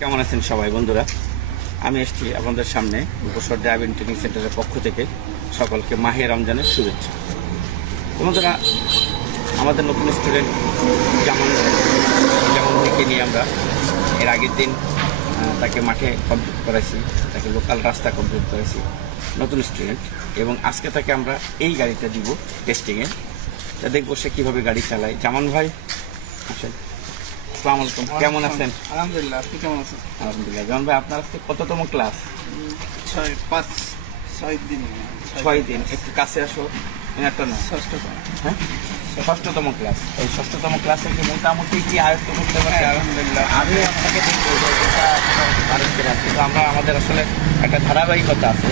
কেমন আছেন সবাই বন্ধুরা? আমি এসেছি আপনাদের সামনে উপসর ড্রাইভিং ট্রেনিং সেন্টারের পক্ষ থেকে সকলকে মাহে রমজানের শুভেচ্ছা। বন্ধুরা, আমাদের নতুন স্টুডেন্ট যেমন ভাইকে নিয়ে আমরা এর আগের দিন তাকে মাঠে কমপ্লিট করাইছি, তাকে লোকাল রাস্তা কমপ্লিট করেছি, নতুন স্টুডেন্ট। এবং আজকে তাকে আমরা এই গাড়িটা দিব টেস্টিংয়ে, তা দেখবো সে কীভাবে গাড়ি চালায়। জামান ভাই আসেন। আসসালামু আলাইকুম, কেমন আছেন? আলহামদুলিল্লাহ, আপনি কেমন আছেন? আলহামদুলিল্লাহ। জামান ভাই, আপনার আজকে কততম ক্লাস? 6 দিন। 6 দিন। একটু কাছে আসো, একটা না, ষষ্ঠতম। হ্যাঁ, 6ষ্ঠতম ক্লাস। এই 6ষ্ঠতম ক্লাসে কি মোটামুটি কি আয়ত্ত করতে পারে? আলহামদুলিল্লাহ। আমি আপনাকে দেখবো যে এটা পারেন কিনা, কিন্তু আমরা আমাদের আসলে একটা ধারাবাহিকতা আছে।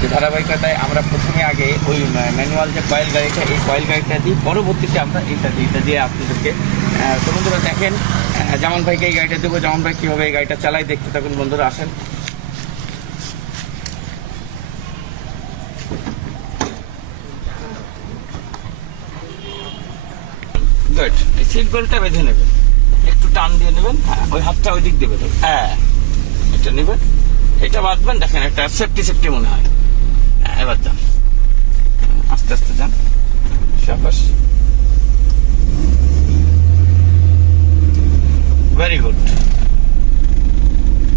যে ধারাবাহিকতায় আমরা প্রথমে আগে ওই ম্যানুয়াল যে কয়েল গাড়িটা, এই কয়েল গাড়িটা দিই, পরবর্তীতে আমরা এটা দিয়ে আপনাদেরকে। তো বন্ধুরা দেখেন, জামান ভাইকে এই গাড়িটা দেবো। জামান ভাই কীভাবে এই গাড়িটা চালাই দেখতে থাকুন। বন্ধুরা আসেন। গুড। এই সিট বেল্টটা বেঁধে নেবেন, একটু টান দিয়ে নেবেন। হ্যাঁ, ওই হাতটা ওই দিক দিয়ে বেঁধে, হ্যাঁ এটা নেবেন, এটা বাঁধবেন। দেখেন একটা সেফটি মনে হয়। হ্যাঁ, এবার যান, আস্তে আস্তে যান। শাবাশ, very good,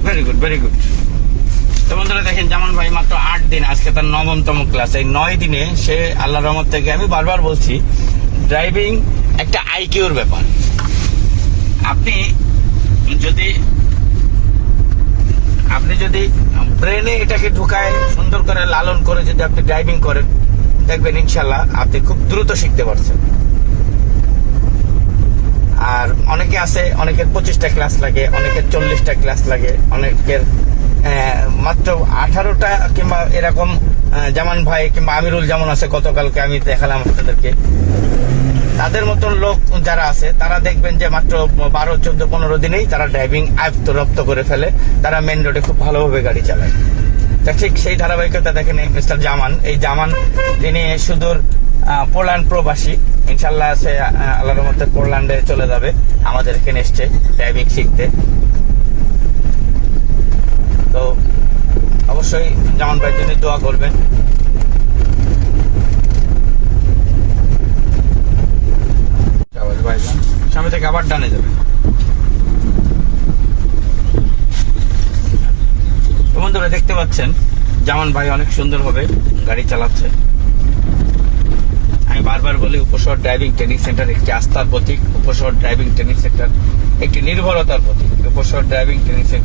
very good, very good. তো বন্ধুরা দেখেন, জামান ভাই মাত্র 8 দিন, আজকে তার 9তম ক্লাস। এই 9 দিনে সে আল্লাহর রহমত থেকে, আমি বারবার বলছি, ড্রাইভিং একটা আইকিউর ব্যাপার। আপনি যদি ব্রেনে এটাকে ঢুকায় সুন্দর করে লালন করে যদি আপনি ড্রাইভিং করেন, দেখবেন ইনশাল্লাহ আপনি খুব দ্রুত শিখতে পারছেন। আর অনেকে আছে, অনেকের 25টা ক্লাস লাগে, অনেকের 40টা ক্লাস লাগে, অনেকের মাত্র 18টা কিংবা এরকম। জামান ভাই কিংবা আমিরুল যেমন আছে, গতকালকে আমি দেখালাম আপনাদেরকে। তাদের মতন লোক যারা আছে, তারা দেখবেন যে মাত্র 12, 14, 15 দিনেই তারা ড্রাইভিং আয়ত্ত করে ফেলে। তারা মেন রোডে খুব ভালোভাবে গাড়ি চালায়। তা ঠিক সেই ধারাবাহিকতা দেখেন মিস্টার জামান। এই জামান, তিনি সুদূর পোল্যান্ড প্রবাসী। ইনশাল্লাহ সে আল্লাহর রহমতে পোল্যান্ডে চলে যাবে, আমাদের এখানে এসছে ড্রাইভিং শিখতে। তো অবশ্যই জামান ভাইয়ের জন্য দোয়া করবেন। সামনে থেকে আবার ডানে যাবে। তো বন্ধুরা দেখতে পাচ্ছেন, জামান ভাই অনেক সুন্দরভাবে গাড়ি চালাচ্ছে। আমি বারবার বলি, উপশহর ড্রাইভিং ট্রেনিং সেন্টার একটি আস্থার প্রতীক। উপশহর ড্রাইভিং ট্রেনিং সেন্টার একটি নির্ভরতার প্রতীক। উপশহর ড্রাইভিং ট্রেনিং সেন্টার